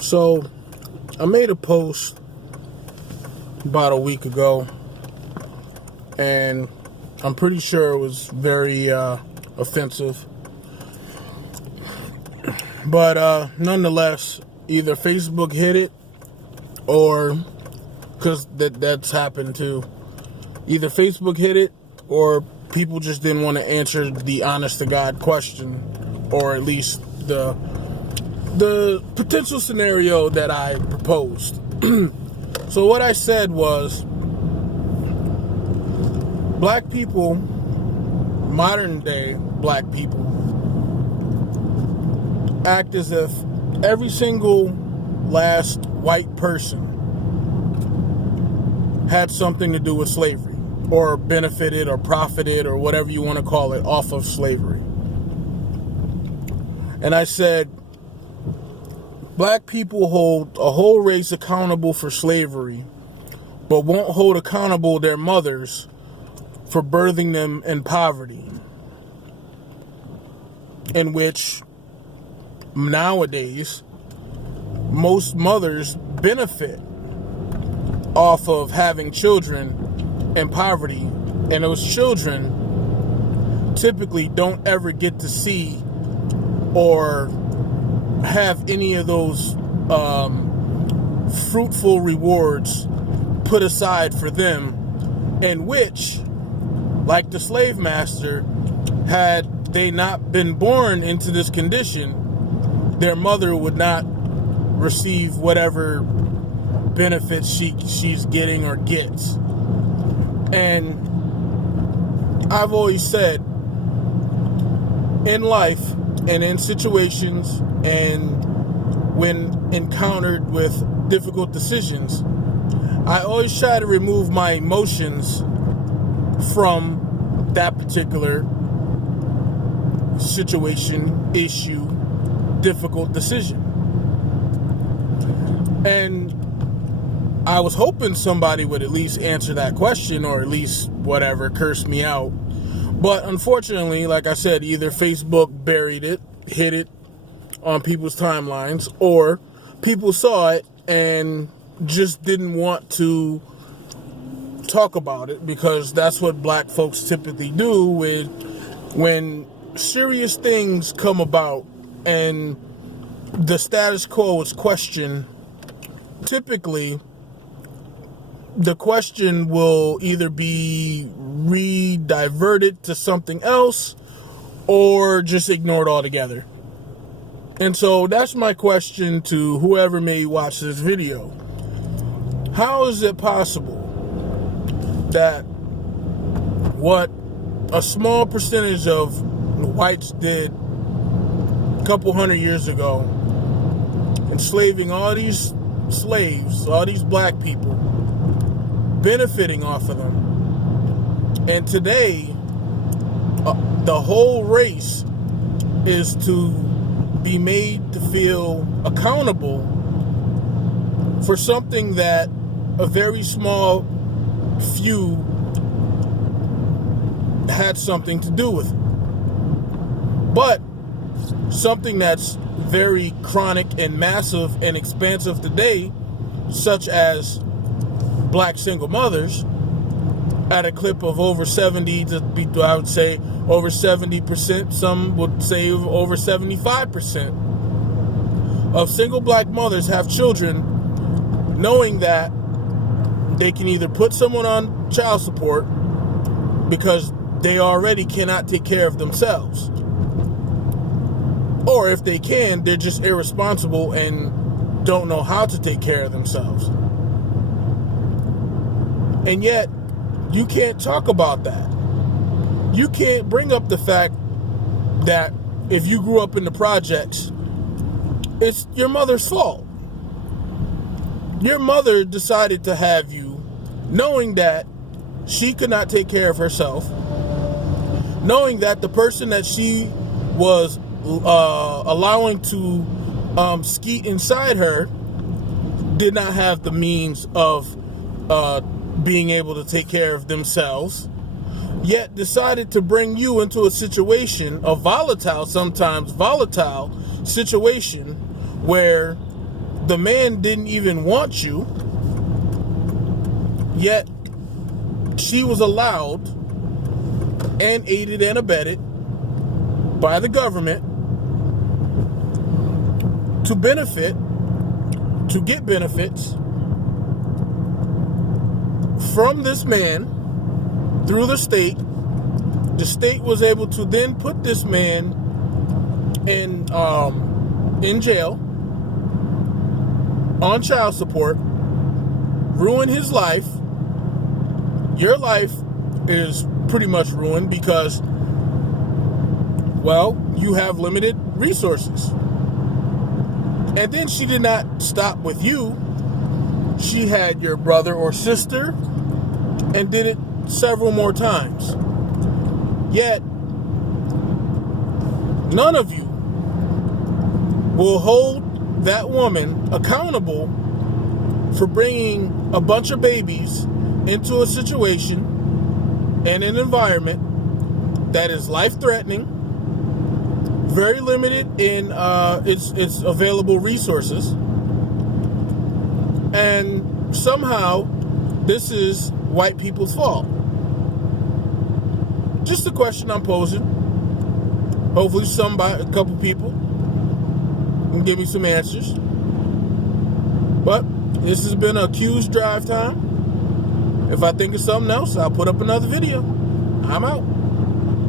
So, I made a post about a week ago, and I'm pretty sure it was very offensive. But nonetheless, either Facebook hit it, or, because that's happened too, either Facebook hit it, or people just didn't want to answer the honest-to-God question, or at least the potential scenario that I proposed. So what I said was, black people, modern day black people, act as if every single last white person had something to do with slavery, or benefited or profited or whatever you want to call it off of slavery. And I said, black people hold a whole race accountable for slavery, but won't hold accountable their mothers for birthing them in poverty, in which nowadays most mothers benefit off of having children in poverty, and those children typically don't ever get to see or have any of those fruitful rewards put aside for them, in which, like the slave master, had they not been born into this condition, their mother would not receive whatever benefits she's getting or gets. And I've always said, in life and in situations and when encountered with difficult decisions, I always try to remove my emotions from that particular situation, issue, difficult decision. And I was hoping somebody would at least answer that question, or at least whatever, curse me out. But unfortunately, like I said, either Facebook buried it, hid it on people's timelines, or people saw it and just didn't want to talk about it, because that's what black folks typically do when serious things come about and the status quo is questioned. Typically, the question will either be re-diverted to something else or just ignored altogether. And so that's my question to whoever may watch this video. How is it possible that what a small percentage of whites did a couple hundred years ago, enslaving all these slaves, all these black people, benefiting off of them, and today the whole race is to be made to feel accountable for something that a very small few had something to do with it. But something that's very chronic and massive and expansive today, such as black single mothers, at a clip of over 70, I would say over 70%, some would say over 75% of single black mothers have children, knowing that they can either put someone on child support because they already cannot take care of themselves, or if they can, they're just irresponsible and don't know how to take care of themselves. And yet, you can't talk about that. You can't bring up the fact that if you grew up in the projects, it's your mother's fault. Your mother decided to have you, knowing that she could not take care of herself, knowing that the person that she was allowing to skeet inside her did not have the means of being able to take care of themselves, yet decided to bring you into a situation, a volatile, sometimes volatile situation, where the man didn't even want you, yet she was allowed and aided and abetted by the government to get benefits from this man through the state. The state was able to then put this man in jail on child support, ruin his life. Your life is pretty much ruined because, well, you have limited resources. And then she did not stop with you. She had your brother or sister and did it several more times. Yet, none of you will hold that woman accountable for bringing a bunch of babies into a situation and an environment that is life-threatening, very limited in its available resources, and somehow this is white people's fault. Just a question I'm posing. Hopefully a couple people can give me some answers. But this has been a Q's Drive Time. If I think of something else, I'll put up another video. I'm out.